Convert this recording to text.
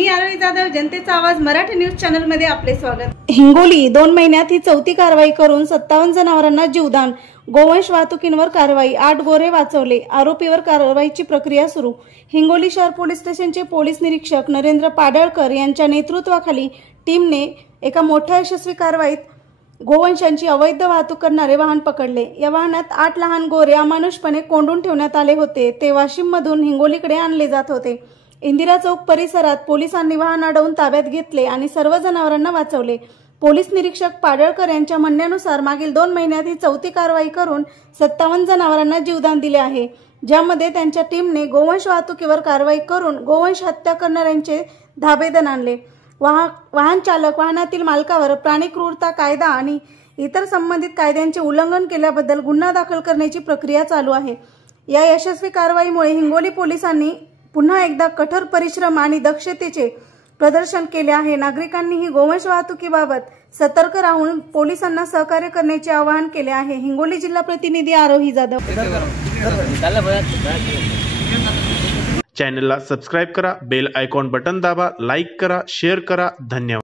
मी आरोही जाधव, जनतेचा आवाज Marathi news channel मध्ये आपले स्वागत। हिंगोली 2 महिन्यात ही चौथी कारवाई करून 57 जनावरांना जीवदान। गोवंश वाहतुकीवर कारवाई, 8 गोरे वाचवले। आरोपीवर कारवाईची प्रक्रिया सुरू। हिंगोली शहर पोलीस स्टेशनचे पोलीस निरीक्षक नरेंद्र पाडळकर यांच्या नेतृत्वाखाली टीमने एका मोठ्या यशस्वी कारवाईत गोवंशांची अवैध वाहतूक करणारे वाहन पकडले। या वाहनात 8 लहान गोरे अमानुषपणे कोंडून ठेवण्यात आले होते। ते वाशिममधून हिंगोलीकडे आणले जात होते। इंदिरा चौक परिसरात पोलिसांनी वाहन अडवून ताब्यात घेतले आणि सर्व जनावरांना वाचवले। पोलीस निरीक्षक पाडळकर यांच्या म्हणण्यानुसार मागील 2 महिन्यात ही चौथी कारवाई करून 57 जनावरांना जीवदान दिले आहे, ज्यामध्ये त्यांच्या टीमने गोवंश वाहतुकीवर कारवाई करून गोवंश हत्या करणाऱ्यांचे धाबेदन आणले। वाहन चालक, वाहनातील मालकावर प्राणी क्रूरता कायदा आणि इतर संबंधित कायद्यांचे उल्लंघन केल्याबद्दल गुन्हा दाखल करण्याची प्रक्रिया चालू आहे। या यशस्वी कारवाईमुळे हिंगोली पोलिसांनी पुन्हा एकदा कठोर परिश्रम आणि दक्षतेचे प्रदर्शन केले आहे। नागरिकांनीही गोवंश वाहतुकीबाबत सतर्क राहून पोलिसांना सहकार्य करण्याचे आवाहन केले आहे। हिंगोली जिल्हा प्रतिनिधी आरोही जाधव। चॅनलला सबस्क्राइब करा, बेल आयकॉन बटन दाबा, लाईक करा, शेअर करा। धन्यवाद।